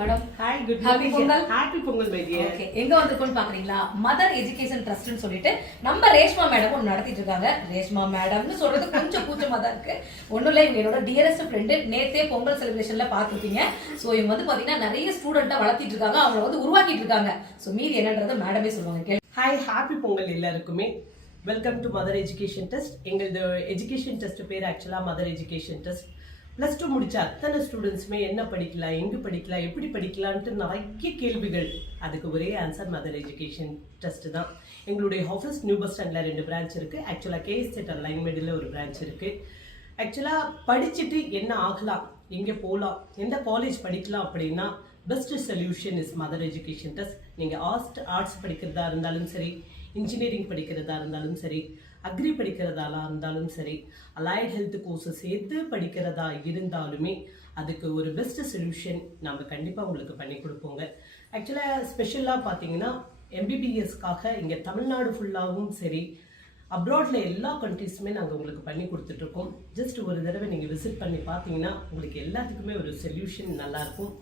Madam hi good happy Pongal. Happy Pongal my dear. Okay, எங்க வந்திருக்கோம்னு பாக்குறீங்களா? மதர் எஜுகேஷன் ட்ரஸ்ட்னு சொல்லிட்டு நம்ம ரேஷ்மா மேடம் ஒன்று நடத்திட்டு இருக்காங்க. ரேஷ்மா மேடம்னு சொல்றது கொஞ்சம் கூச்சமா தான் இருக்கு. ஒன்றும் இல்லை, இவங்க என்னோட டியரஸ்ட் ஃப்ரெண்டு. நேத்தே பொங்கல் செலிப்ரேஷன்ல பார்த்துருப்பீங்க. ஸோ இவங்க வந்து பாத்தீங்கன்னா நிறைய ஸ்டூடெண்ட்டை வளர்த்திட்டு இருக்காங்க, அவங்க வந்து உருவாக்கிட்டு இருக்காங்க. ஸோ மீதி என்னன்றதை மேடமே சொல்லுவாங்க. ஹாய், ஹாப்பி பொங்கல் எல்லாருக்குமே. Welcome to mother education test. எங்களது எஜுகேஷன் டெஸ்ட் பேர் ஆக்சுவலா மதர் எஜுகேஷன் டெஸ்ட். +2 முடிச்ச அத்தனை ஸ்டூடெண்ட்ஸுமே என்ன படிக்கலாம், எங்க படிக்கலாம், எப்படி படிக்கலான்ட்டு நிறைய கேள்விகள். அதுக்கு ஒரே ஆன்சர் மதர் எஜுகேஷன் டெஸ்ட் தான். எங்களுடைய ஆஃபீஸ் நியூ பஸ் ஸ்டாண்ட்ல 2 பிரான்ச் இருக்கு. ஆக்சுவலா கேஎஸ் தியேட்டர் லைன் மிடில் ஒரு பிரான்ச் இருக்கு. ஆக்சுவலா படிச்சுட்டு என்ன ஆகலாம், எங்க போகலாம், எந்த காலேஜ் படிக்கலாம் அப்படின்னா best solution is mother education test. நீங்க ஆர்ட்ஸ் படிக்கிறதா இருந்தாலும் சரி, இன்ஜினியரிங் படிக்கிறதா இருந்தாலும் சரி, அக்ரி படிக்கிறதா இருந்தாலும் சரி, அலைட் ஹெல்த் கோர்சஸ் எது படிக்கிறதா இருந்தாலுமே அதுக்கு ஒரு பெஸ்ட் சொல்யூஷன் நம்ம கண்டிப்பாக உங்களுக்கு பண்ணி கொடுப்போங்க. ஆக்சுவலாக ஸ்பெஷலாக பார்த்தீங்கன்னா எம்பிபிஎஸ்க்காக இங்கே தமிழ்நாடு ஃபுல்லாகவும் சரி, அப்ராட்ல எல்லா கண்ட்ரீஸுமே நாங்கள் உங்களுக்கு பண்ணி கொடுத்துட்ருக்கோம். ஜஸ்ட் ஒரு தடவை நீங்கள் விசிட் பண்ணி பார்த்தீங்கன்னா உங்களுக்கு எல்லாத்துக்குமே ஒரு சொல்யூஷன் நல்லாயிருக்கும்.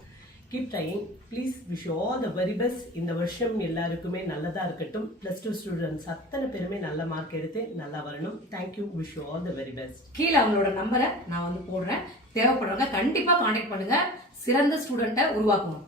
Keep trying please. Wish you all the very best. இந்த வருஷம் எல்லாருக்குமே நல்லதா இருக்கட்டும். +2 ஸ்டூடெண்ட்ஸ் அத்தனை பேருமே நல்ல மார்க் எடுத்து நல்லா வரணும். Thank you. Wish you all the very best. கீழே அவங்களோட நம்பரை நான் வந்து போடுறேன். தேவைப்படுறவங்க கண்டிப்பா கான்டாக்ட் பண்ணுங்க. சிறந்த ஸ்டூடெண்ட்டை உருவாக்கணும்.